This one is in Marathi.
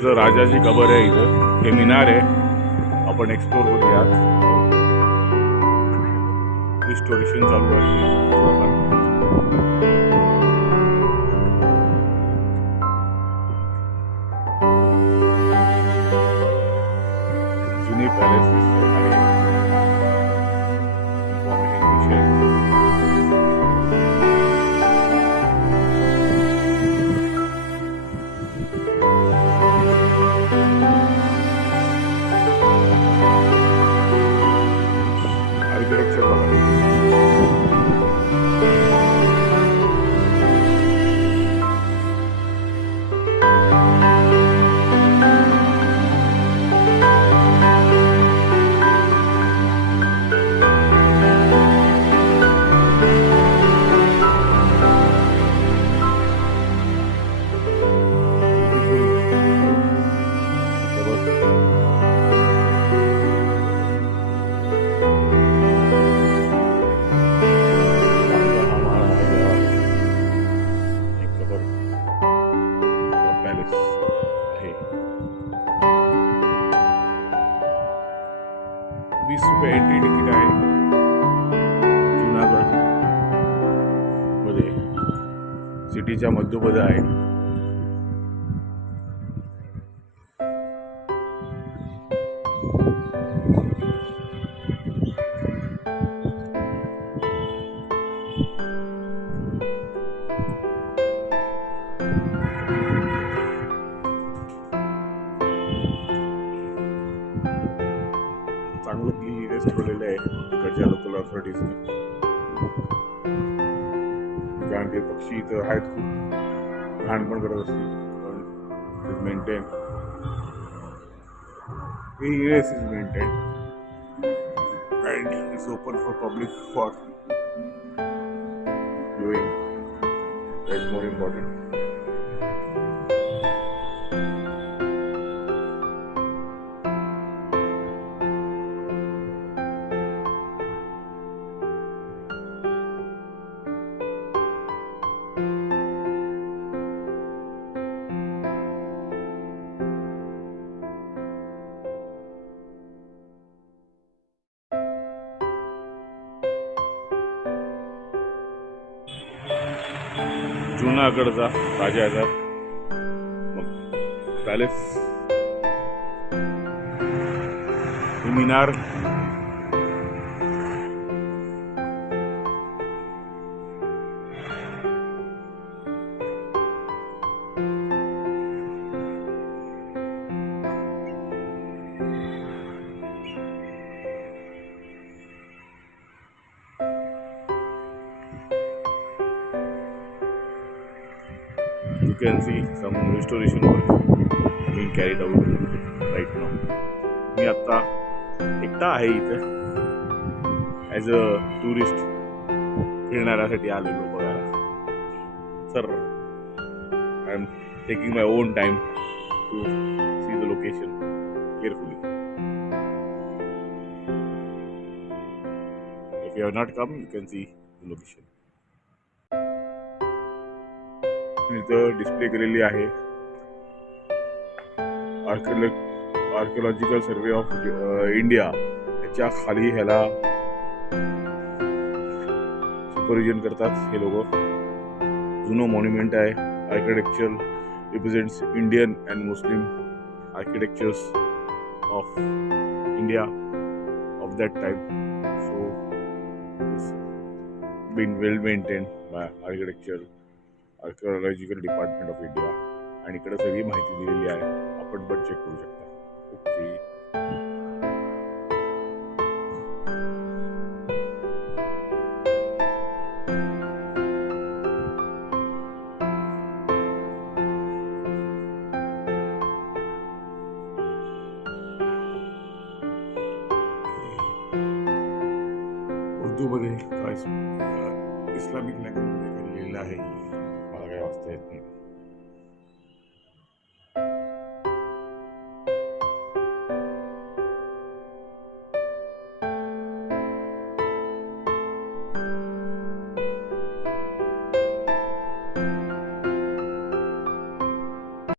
सो राजाची कबर आहे इथं, हे मिनार आहे, आपण एक्सप्लोर करूयात. रिस्टोरेशन चालू आहे. जुनी पॅलेस आहे. आर्किटेक्चर बघा. ₹20 एंट्री तिकीट आहे जुनागड मध्ये, सिटीच्या मध्यमध्ये आहे. चांगलं क्लीननेस ठेवलेलं आहे इकडच्या लोकल ऑथॉरिटीजने, कारण ते पक्षी इथं आहेत, खूप घाण पण करत असतील, पण maintain areas is maintain and it's open for public for viewing. That's more important. जुनागडचा राजाचा पॅलेस, मिनार, you can see some restoration work being carried out right now. मी आता एकटा आहे इथे ॲज अ टुरिस्ट, फिरण्यासाठी आलेलो बघायला. Sir, I am taking my own time to see the location carefully. If you have not come, you can see the location. इथं डिस्प्ले केलेली आहे आर्किओलॉजिकल सर्वे ऑफ इंडिया. याच्या खाली ह्याला सुपरविजन करतात हे लोक. जुनं मॉन्युमेंट आहे. Architecture represents Indian and Muslim architectures of India of that time. So it's been well maintained by archaeological department of India. आणि इकडे सगळी माहिती दिलेली आहे, आपण पण चेक करू शकता. ओके. उर्दूमध्ये काय इस्लामिक लँग्वेजमध्ये लिहिलेलं आहे, मला काय वाचता येत नाही.